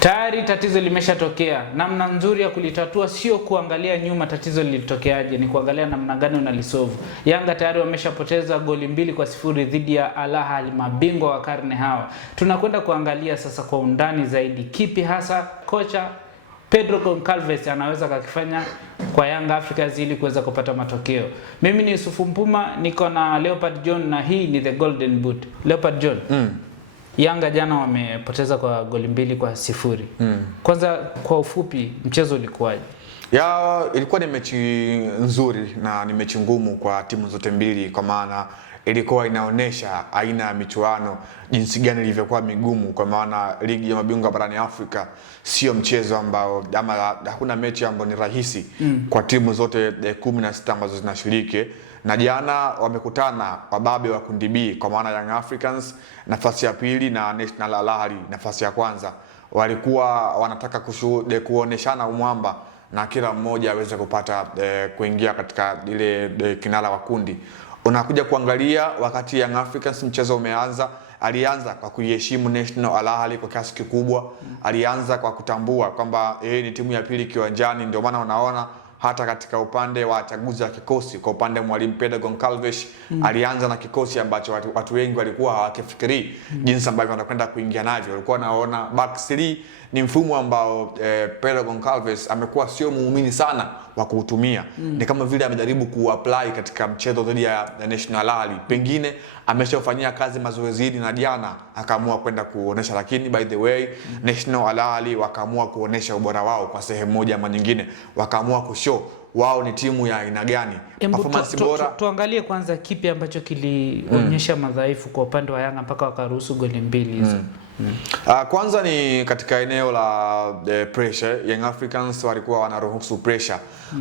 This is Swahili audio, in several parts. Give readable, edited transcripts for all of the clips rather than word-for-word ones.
Tayari tatizo limeshatokea. Namna nzuri ya kulitatua sio kuangalia nyuma tatizo lilitokeaje, ni kuangalia namna gani unalisolve. Yanga tayari wameshapoteza goli 2-0 dhidi ya Al Ahly, mabingwa wa karne hawa. Tunakwenda kuangalia sasa kwa undani zaidi kipi hasa kocha Pedro Goncalves anaweza kakifanya kwa Young Africans ili kuweza kupata matokeo. Mimi ni Yusufu Mpuma, niko na Leopard John na hii ni The Golden Boot. Leopard John. Yanga jana wamepoteza kwa goli 2-0. Kwanza kwa ufupi mchezo ulikuwaje? Ilikuwa ni mechi nzuri na ni mechi ngumu kwa timu zote mbili, kwa maana ilikuwa inaonesha aina ya michuano jinsi gani ilivyokuwa migumu, kwa maana ligi ya mabingwa barani Afrika sio mchezo ambao ama hakuna mechi ambayo ni rahisi kwa timu zote 16 ambazo zinashiriki. Na jana wamekutana wababe wa kundi B, kwa maana Young Africans nafasi ya pili na National Al Ahly nafasi ya kwanza. Walikuwa wanataka kuoneshana umwamba na kila mmoja aweze kupata kuingia katika ile kinara wa kundi. Unakuja kuangalia wakati Young Africans mchezo umeanza, alianza kwa kuiheshimu National Al Ahly kwa kiasi kikubwa. Alianza kwa kutambua kwamba ni timu ya pili kiwanjani, ndio maana unaona hata katika upande wa chaguzi ya kikosi kwa upande wa mwalimu Pedro Goncalves alianza na kikosi ambacho watu wengi walikuwa hawakifikiri jinsi ambavyo wanakwenda kuingia navyo. Walikuwa wanaona back 3 ni mfumo ambao Pedro Goncalves amekuwa sio muumini sana wa kuutumia. Ni kama vile amejaribu kuapply katika mchezo dhidi ya National Al Ahly. Pengine ameshafanyia kazi mazoezini na jana akaamua kwenda kuonesha, lakini by the way National Al Ahly wakaamua kuonesha ubora wao kwa sehemu moja ama nyingine. Wakaamua kushow wao ni timu ya aina gani, performance bora. Tuangalie kwanza kipi ambacho kilionyesha madhaifu kwa upande wa Yanga mpaka wakaruhusu goli 2 hizo. Kwanza ni katika eneo la pressure. Young Africans walikuwa wanaruhusu pressure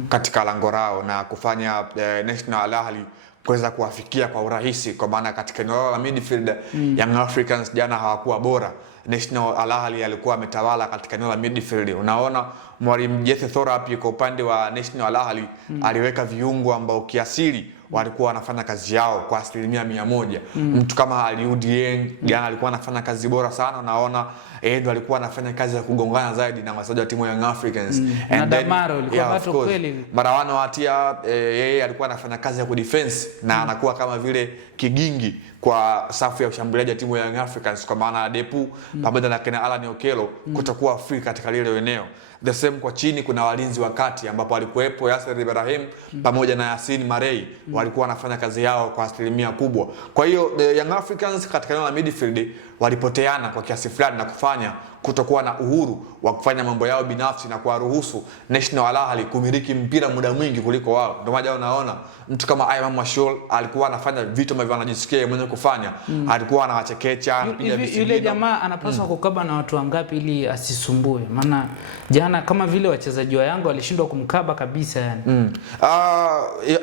katika lango lao na kufanya National Al Ahly kuweza kuwafikia kwa urahisi, kwa maana katika eneo la midfield Young Africans jana hawakuwa bora. National Al Ahly alikuwa ametawala katika eneo la midfield. Unaona mwalimu Jesse Thorapi kwa upande wa National Al Ahly aliweka viungo ambao kiasili walikuwa wanafanya kazi yao kwa 100%. Mtu kama Aliou Dieng jana alikuwa anafanya kazi bora sana. Unaona ndo alikuwa anafanya kazi ya kugongana zaidi na wachezaji wa timu ya Young Africans. Na Damaro alikuwa watu kweli. Marawano Hatia yeye alikuwa anafanya kazi ya kudefense na anakuwa kama vile kigingi kwa safu ya ushambuliaji wa timu ya Young Africans, kwa maana Depu pamoja na Kena Alan Okello kutokuwa free katika lile eneo. The same kwa chini kuna walinzi wa kati ambapo alikuwepo Yasser Ibrahim pamoja na Yasin Marei, walikuwa wanafanya kazi yao kwa 100% kubwa. Kwa hiyo Young Africans katika eneo la midfield walipoteana kwa kiasi fulani na kufanya kutokuwa na uhuru wa kufanya mambo yao binafsi na kuwaruhusu National Al Ahly kumiliki mpira muda mwingi kuliko wao. Ndio maana unaona mtu kama Imam Mashul alikuwa anafanya vitu ambavyo anajisikia mwenyewe kufanya. Alikuwa anawachekecha, anapiga visigino. Yule jamaa anapaswa kukaba na watu wangapi ili asisumbue? Maana jana kama vile wachezaji wa Yanga walishindwa kumkaba kabisa yani.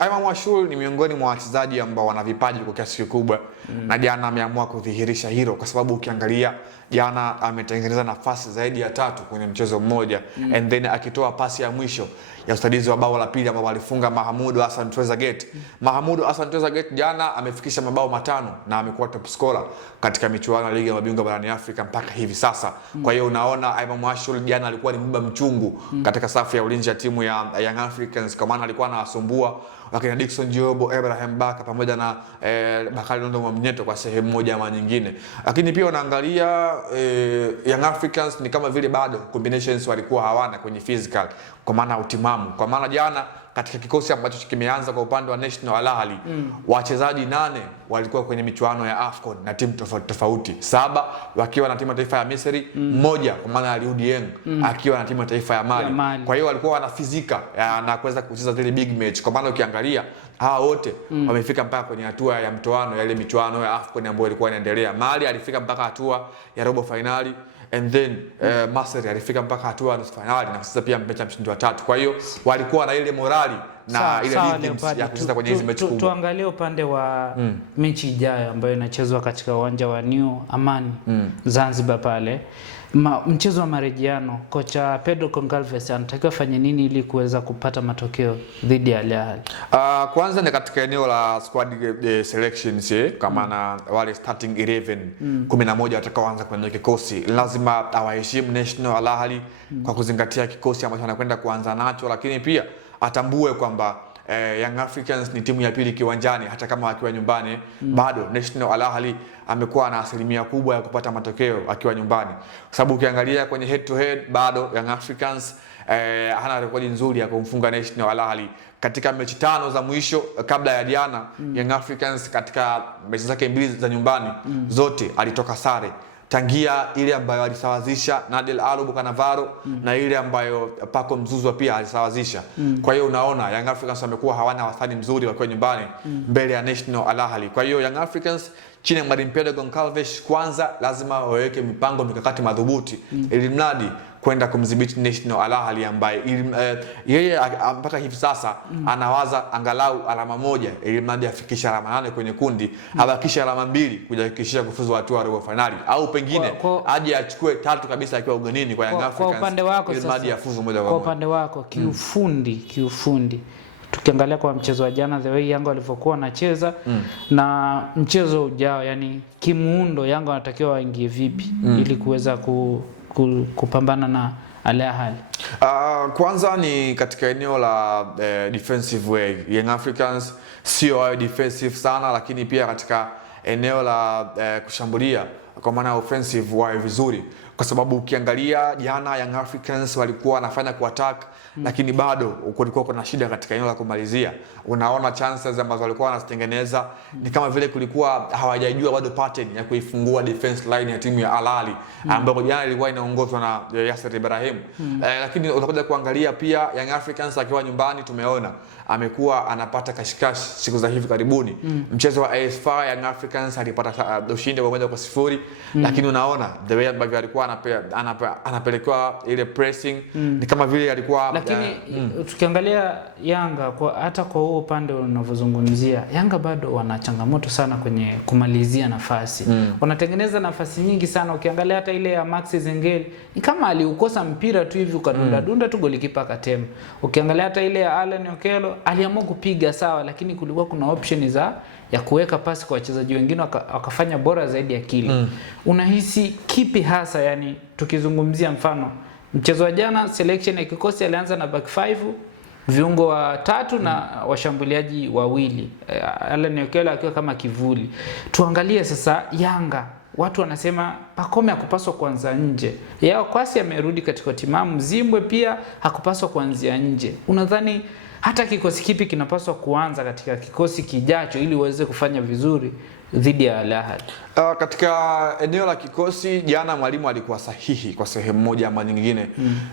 Imam Mashul ni miongoni mwa wachezaji ambao wana vipaji kwa kiasi kikubwa na jana ameamua kudhihirisha hilo, kwa sababu ukiangalia jana ametengeneza nafasi zaidi ya 3 kwenye mchezo mmoja and then akitoa pasi ya mwisho ya usaidizi wa bao la pili ambao alifunga Mahamudu Hassan Trezeguet. Mahamudu Hassan Trezeguet jana amefikisha mabao 5 na amekuwa top scorer katika michuano ya ligi ya mabingwa barani Afrika mpaka hivi sasa. Kwa hiyo unaona Imam Mashul jana alikuwa ni mbeba mchungu katika safu ya ulinzi ya timu ya Young Africans, kwa maana alikuwa anawasumbua wakina Dickson Jobo, Abraham Baka pamoja na Bakari Nondo Mwamnyeto kwa sehemu moja ama nyingine. Lakini pia unaangalia Young Africans ni kama vile bado combinations walikuwa hawana kwenye physical, kwa maana utimamu. Kwa maana jana katika kikosi ambacho kimeanza kwa upande wa National Al Ahly wachezaji 8 walikuwa kwenye michuano ya AFCON na timu tofauti 7 wakiwa na timu ya taifa ya Misri, mmoja kwa maana Aliou Dieng akiwa na timu ya taifa ya Mali. Kwa hiyo walikuwa wanafizika na kuweza kucheza zile big match. Kwa maana ukiangalia hawa wote wamefika mpaka kwenye hatua ya mtoano ya ile michuano ya AFCON ambayo ilikuwa inaendelea. Mali alifika mpaka hatua ya robo finali and then Masri alifika mpaka hatua ya nusu finali na sasa pia mechi ya mshindi wa 3. Kwa hiyo walikuwa na ile morali na ile rhythm ya kucheza kwenye hizo mechi kubwa. Tuangalie upande wa mechi ijayo ambayo inachezwa katika uwanja wa New Amani Zanzibar pale. Mchezo wa marejeano, kocha Pedro Goncalves anatakiwa fanye nini ili kuweza kupata matokeo dhidi ya Al Ahly? Kwanza ni katika eneo la squad selections, kama na wale starting 11 11 watakaoanza kwenye kikosi, lazima awaheshimu National Al Ahly kwa kuzingatia kikosi ambacho anakwenda kuanza nacho, lakini pia atambue kwamba Young Africans ni timu ya pili kiwanjani. Hata kama akiwa nyumbani bado National Al Ahly amekuwa na asilimia kubwa ya kupata matokeo akiwa nyumbani, kwa sababu ukiangalia kwenye head to head bado Young Africans hana rekodi nzuri ya kumfunga National Al Ahly. Katika mechi 5 za mwisho kabla ya jana, Young Africans katika mechi zake 2 za nyumbani zote alitoka sare, tangia ile ambayo alisawazisha Nadir Alou Cannavaro na ile ambayo Paco Mzuzwa pia alisawazisha. Kwa hiyo unaona Young Africans wamekuwa hawana wastani mzuri wakiwa nyumbani mbele ya National Al Ahly. Kwa hiyo Young Africans chini ya mwalimu Pedro Goncalves kwanza lazima waweke mipango mikakati madhubuti ili mradi kwenda kumdhibiti National Al Ahly ambaye yeye mpaka hivi sasa anawaza angalau alama moja ili mradi afikisha alama 8 kwenye kundi, abakisha alama 2 kujihakikishia kufuzu hatua ya robo finali, au pengine aje achukue 3 kabisa akiwa ugenini kwa Young Africans. Kwa upande wako ili mradi afuzu moja kwa moja. Kwa upande wako kiufundi tukiangalia kwa mchezo wa jana, the way Yanga walivyokuwa wanacheza na mchezo ujao, yani kimuundo Yanga wanatakiwa waingie vipi ili kuweza kupambana na Al Ahly? Kwanza ni katika eneo la defensive way. Young Africans sio wao defensive sana, lakini pia katika eneo la kushambulia kwa maana offensive wao vizuri, kwa sababu ukiangalia jana Young Africans walikuwa wanafanya kuattack lakini bado kulikuwa kuna shida katika eneo la kumalizia. Unaona chances ambazo walikuwa wanazitengeneza ni kama vile kulikuwa hawajajua bado pattern ya kuifungua defense line ya timu ya Al Ahly ambayo jana ilikuwa inaongozwa na Yasser Ibrahim. Lakini utakuja kuangalia pia Young Africans akiwa nyumbani, tumeona amekuwa anapata kashikash siku za hivi karibuni. Mchezo wa AS FAR Young Africans alipata ushindi wa 1-0, lakini unaona the way ambavyo alikuwa anapelekewa ile pressing ni kama vile alikuwa. Lakini tukiangalia Yanga hata kwa huo upande unavyozungumzia, Yanga bado wana changamoto sana kwenye kumalizia nafasi. Wanatengeneza nafasi nyingi sana. Ukiangalia hata ile ya Max Zengeli ni kama aliukosa mpira tu hivi ukadunda tu golikipa akatema. Ukiangalia hata ile ya Allan Okello aliamua kupiga sawa, lakini kulikuwa kuna option ya kuweka pasi kwa wachezaji wengine wakafanya bora zaidi ya kile. Unahisi kipi hasa, yani tukizungumzia mfano mchezo wa jana, selection ya kikosi alianza na back 5, viungo wa 3 na washambuliaji wawili, Allan Okello akiwa kama kivuli. Tuangalie sasa Yanga, watu wanasema Pacome hakupaswa kuanza nje. Yao Kwasi amerudi katika timamu, Zimbwe pia hakupaswa kuanzia nje. Unadhani hata kikosi kipi kinapaswa kuanza katika kikosi kijacho ili uweze kufanya vizuri dhidi ya Al Ahly? Katika eneo la kikosi jana mwalimu alikuwa sahihi kwa sehemu moja ama nyingine.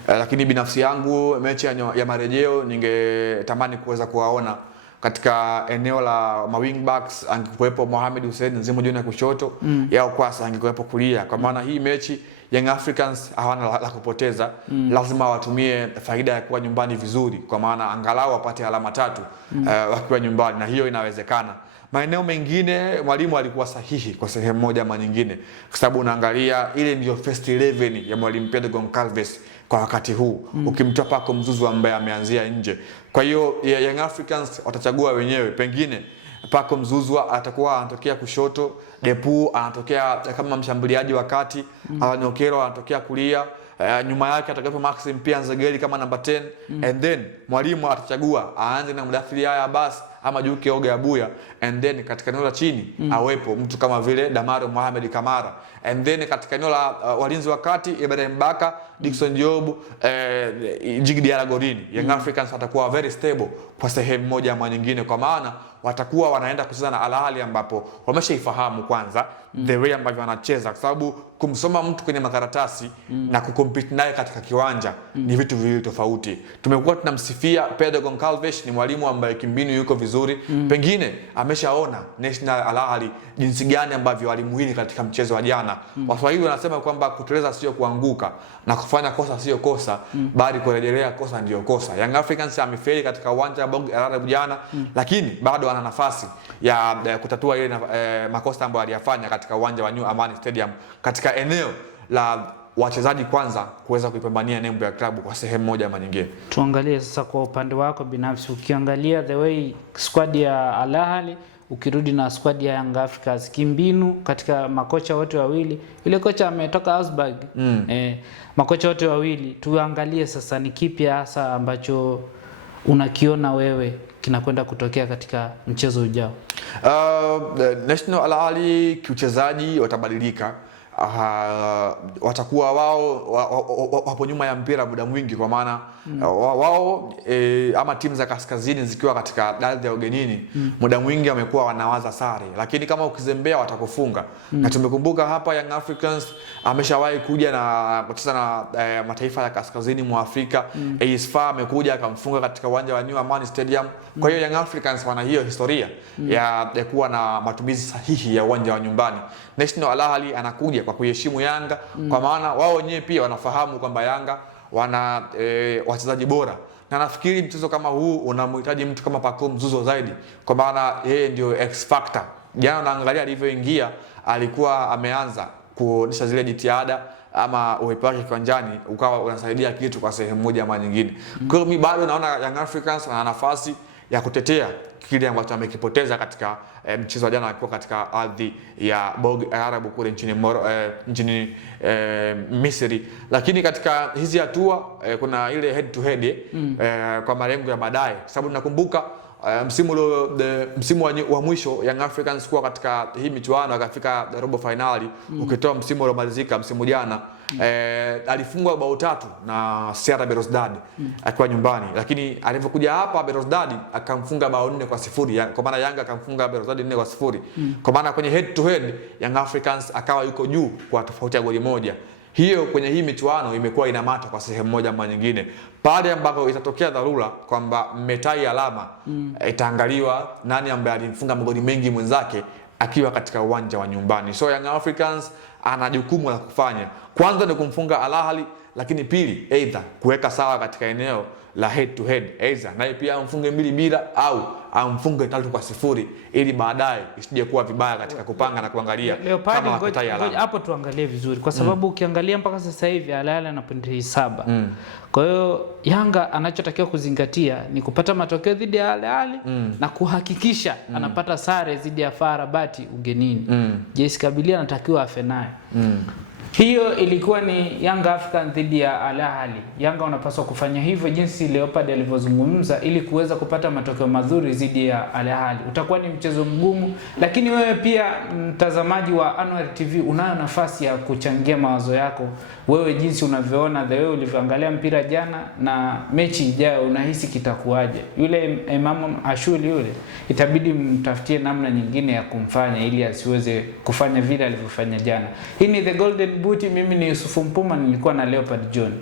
Lakini binafsi yangu mechi ya marejeo ningetamani kuweza kuwaona katika eneo la wing backs angekuwepo Mohamed Hussein Nzimo Junior kushoto, Yao Kwasa angekuwepo kulia, kwa maana hii mechi Young Africans hawana la kupoteza. Lazima watumie faida ya kuwa nyumbani vizuri, kwa maana angalau wapate alama 3 wakiwa nyumbani, na hiyo inawezekana. Maeneo mengine mwalimu alikuwa sahihi kwa sehemu moja ama nyingine, kwa sababu unaangalia ile ndio first 11 ya mwalimu Pedro Goncalves kwa wakati huu, ukimtoa Paco Mzuzwa ambaye ameanzia nje. Kwa hiyo Young Africans watachagua wenyewe, pengine Paco Mzuzwa atakuwa anatokea kushoto, Depu anatokea kama mshambuliaji wa kati, Allan Okello anatokea kulia, nyuma yake atakapo Maxim pia Nzegeli kama namba 10, and then mwalimu atachagua aanze na Mudathiri Abbas ama Juke Oga Abuya, and then katika eneo la chini awepo mtu kama vile Damaro Mohamed Kamara, and then katika eneo la walinzi wa kati Ibrahim Baka, Dickson Job, Djigui Diarra Gorini. Young Africans watakuwa very stable kwa sehemu moja ama nyingine, kwa maana watakuwa wanaenda kucheza na Al Ahly ambapo wameshaifahamu kwanza the way ambavyo wanacheza, kwa sababu kumsoma mtu kwenye makaratasi na kucompete naye katika kiwanja ni vitu viwili tofauti. Tumekuwa tunamsifia Pedro Goncalves, ni mwalimu ambaye kimbinu yuko vizuri, pengine ameshaona National Al Ahly jinsi gani ambavyo walimuhili katika mchezo wa jana. Waswahili wanasema kwamba kuteleza sio kuanguka na kufanya kosa sio kosa, bali kurejelea kosa ndio kosa. Young Africans amefeli katika uwanja wa jana, lakini bado ana nafasi ya kutatua ile makosa ambayo aliyafanya katika uwanja wa New Amani Stadium katika eneo la wachezaji kwanza kuweza kuipambania nembo ya klabu kwa sehemu moja ama nyingine. Tuangalie sasa kwa upande wako binafsi, ukiangalia the way squad ya Al Ahly ukirudi na squad ya Young Africans kimbinu, katika makocha wote wawili, ile kocha ametoka Augsburg, makocha wote wawili, tuangalie sasa ni kipi hasa ambacho unakiona wewe kinakwenda kutokea katika mchezo ujao? National Al Ahly kiuchezaji watabadilika. Watakuwa wao wapo nyuma ya mpira muda mwingi, kwa maana wao ama timu za kaskazini zikiwa katika ardhi ya ugenini muda mwingi wamekuwa wanawaza sare, lakini kama ukizembea watakufunga. Na tumekumbuka hapa Young Africans ameshawahi kuja na kucheza na mataifa ya kaskazini mwa Afrika. AS FAR amekuja akamfunga katika uwanja wa New Amani Stadium. Kwa hiyo Young Africans wana hiyo historia ya kuwa na matumizi sahihi ya uwanja wa nyumbani. National Al Ahly anakuja kwa kuheshimu Yanga, kwa maana wao wenyewe pia wanafahamu kwamba Yanga wana wachezaji bora, na nafikiri mchezo kama huu unamhitaji mtu kama Pacome Zouzoua zaidi, kwa maana yeye ndio X factor. Jana naangalia alivyoingia, alikuwa ameanza kuonyesha zile jitihada ama uwepo wake kiwanjani ukawa unasaidia kitu kwa sehemu moja ama nyingine. Kwa hiyo mimi bado naona Young Africans wana nafasi ya kutetea kile ambacho amekipoteza katika mchezo wa jana akiwa katika ardhi ya Arabu kule nchini Misri. Lakini katika hizi hatua kuna ile head to head kwa malengo ya baadaye, sababu nakumbuka msimu wa mwisho Young Africans kuwa katika hii michuano akafika robo finali, ukitoa msimu uliomalizika msimu jana. Alifungwa bao 3 na CR Belouizdad akiwa nyumbani, lakini alipokuja hapa Belouizdad akamfunga bao 4-0, kwa maana Yanga akamfunga Belouizdad 4-0. Kwa maana kwenye head to head Young Africans akawa yuko juu kwa tofauti ya goli moja. Hiyo kwenye hii michuano imekuwa inamata kwa sehemu moja ama nyingine. Pale ambapo itatokea dharura kwamba mmetai alama, itaangaliwa nani ambaye alimfunga magoli mengi mwenzake akiwa katika uwanja wa nyumbani. So Young Africans ana jukumu la kufanya. Kwanza ni kumfunga Al Ahly, lakini pili either kuweka sawa katika eneo la head to head, either naye pia amfunge 2-0 au amfunge 3-0, ili baadaye isije kuwa vibaya katika kupanga na kuangalia kama wakutai alama. Hapo tuangalie vizuri, kwa sababu ukiangalia mpaka sasa hivi Al Ahly ana pointi 7. Kwa hiyo Yanga anachotakiwa kuzingatia ni kupata matokeo dhidi ya Al Ahly na kuhakikisha anapata sare dhidi ya FAR Rabat ugenini. JS Kabylie anatakiwa afe naye. Hiyo ilikuwa ni Young African dhidi ya Al Ahly. Yanga wanapaswa kufanya hivyo jinsi Leopard alivyozungumza, ili kuweza kupata matokeo mazuri dhidi ya Al Ahly. Utakuwa ni mchezo mgumu, lakini wewe pia mtazamaji wa Anwar TV unayo nafasi ya kuchangia mawazo yako. Wewe jinsi unavyoona, the way ulivyoangalia mpira jana na mechi ijayo unahisi kitakuwaje? Yule Imam Ashuli yule itabidi mtafutie namna nyingine ya kumfanya ili asiweze kufanya vile alivyofanya jana. Hii ni The Golden Boot, mimi ni Yusufu Mpuma, nilikuwa na Leopard John.